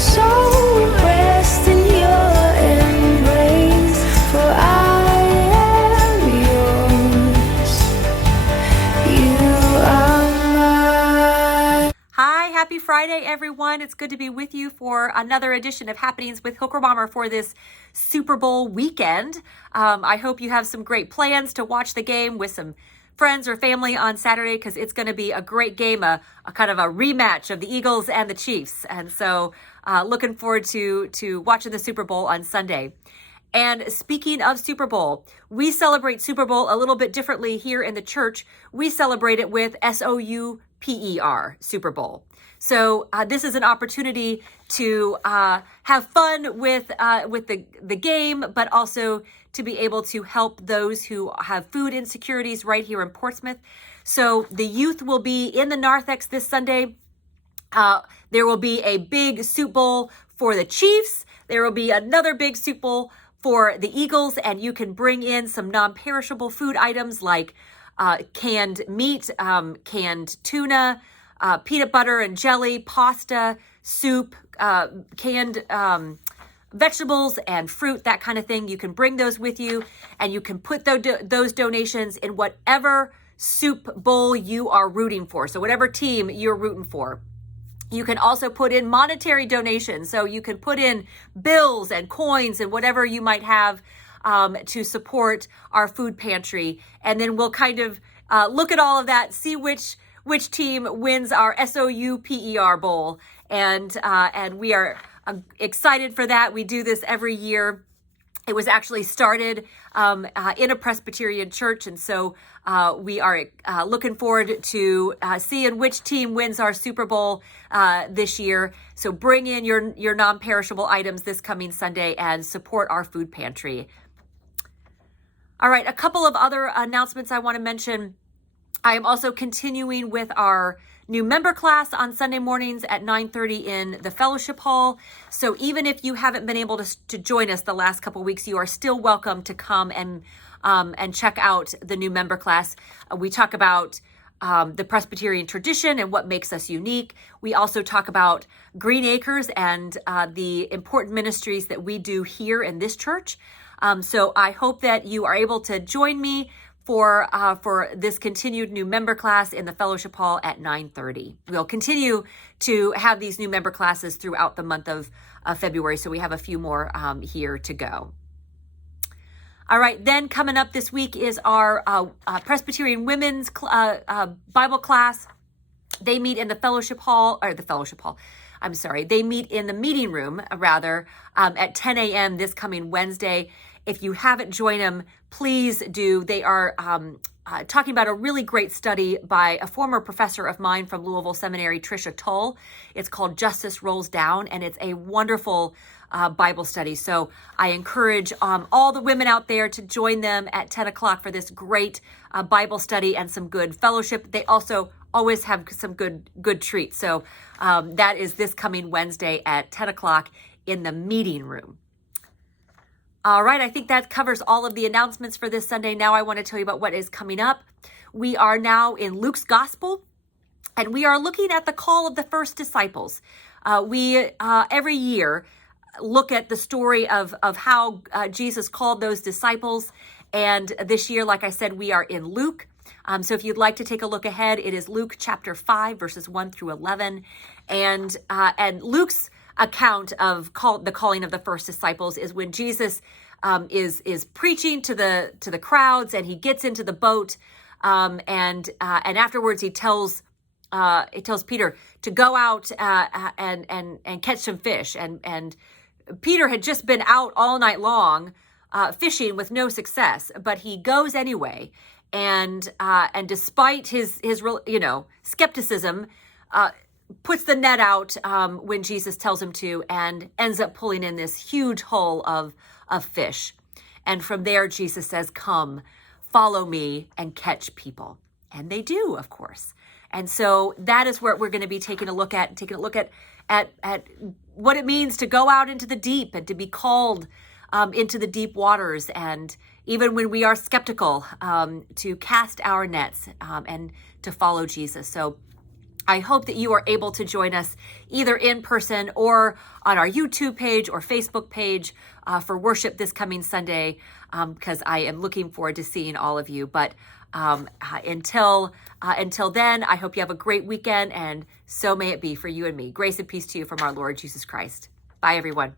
soul rest in your embrace, for I am yours. You are mine. Hi, happy Friday, everyone. It's good to be with you for another edition of Happenings with Hilkerbaumer for this Super Bowl weekend. I hope you have some great plans to watch the game with some friends or family on Saturday, because it's going to be a great game, a kind of a rematch of the Eagles and the Chiefs. And so looking forward to watching the Super Bowl on Sunday. And speaking of Super Bowl, we celebrate Super Bowl a little bit differently here in the church. We celebrate it with SOUPER, Super Bowl. So this is an opportunity to have fun with the game, but also to be able to help those who have food insecurities right here in Portsmouth. So the youth will be in the narthex this Sunday. There will be a big soup bowl for the Chiefs. There will be another big soup bowl for the Eagles, and you can bring in some non-perishable food items like canned meat, canned tuna, peanut butter and jelly, pasta, soup, canned vegetables and fruit, that kind of thing. You can bring those with you, and you can put those donations in whatever soup bowl you are rooting for. So whatever team you're rooting for. You can also put in monetary donations. So you can put in bills and coins and whatever you might have to support our food pantry. And then we'll kind of look at all of that, see which team wins our SOUPER bowl. And we are excited for that. We do this every year. It was actually started in a Presbyterian church, and so we are looking forward to seeing which team wins our Super Bowl this year. So bring in your non-perishable items this coming Sunday and support our food pantry. All right, a couple of other announcements I want to mention. I am also continuing with our new member class on Sunday mornings at 9:30 in the fellowship hall. So even if you haven't been able to join us the last couple of weeks, you are still welcome to come and check out the new member class. We talk about the Presbyterian tradition and what makes us unique. We also talk about Green Acres and the important ministries that we do here in this church. So I hope that you are able to join me for this continued new member class in the fellowship hall at 9:30. We'll continue to have these new member classes throughout the month of February, so we have a few more here to go. All right, then coming up this week is our Presbyterian Women's Bible class. They meet in the they meet in the meeting room, at 10 a.m. this coming Wednesday. If you haven't joined them, please do. They are talking about a really great study by a former professor of mine from Louisville Seminary, Tricia Tull. It's called Justice Rolls Down, and it's a wonderful Bible study. So I encourage all the women out there to join them at 10 o'clock for this great Bible study and some good fellowship. They also always have some good treats. So that is this coming Wednesday at 10 o'clock in the meeting room. All right, I think that covers all of the announcements for this Sunday. Now I want to tell you about what is coming up. We are now in Luke's Gospel, and we are looking at the call of the first disciples. We every year look at the story of how Jesus called those disciples. And this year, like I said, we are in Luke. So if you'd like to take a look ahead, it is Luke chapter 5, verses 1 through 11. And Luke's account of the calling of the first disciples is when Jesus is preaching to the crowds, and he gets into the boat, and afterwards he tells Peter to go out and catch some fish, and Peter had just been out all night long fishing with no success, but he goes anyway, and despite his skepticism, puts the net out when Jesus tells him to, and ends up pulling in this huge haul of fish. And from there, Jesus says, "Come, follow me and catch people." And they do, of course. And so that is where we're going to be taking a look at what it means to go out into the deep and to be called into the deep waters. And even when we are skeptical, to cast our nets and to follow Jesus. So I hope that you are able to join us either in person or on our YouTube page or Facebook page for worship this coming Sunday, because I am looking forward to seeing all of you. But until then, I hope you have a great weekend, and so may it be for you and me. Grace and peace to you from our Lord Jesus Christ. Bye, everyone.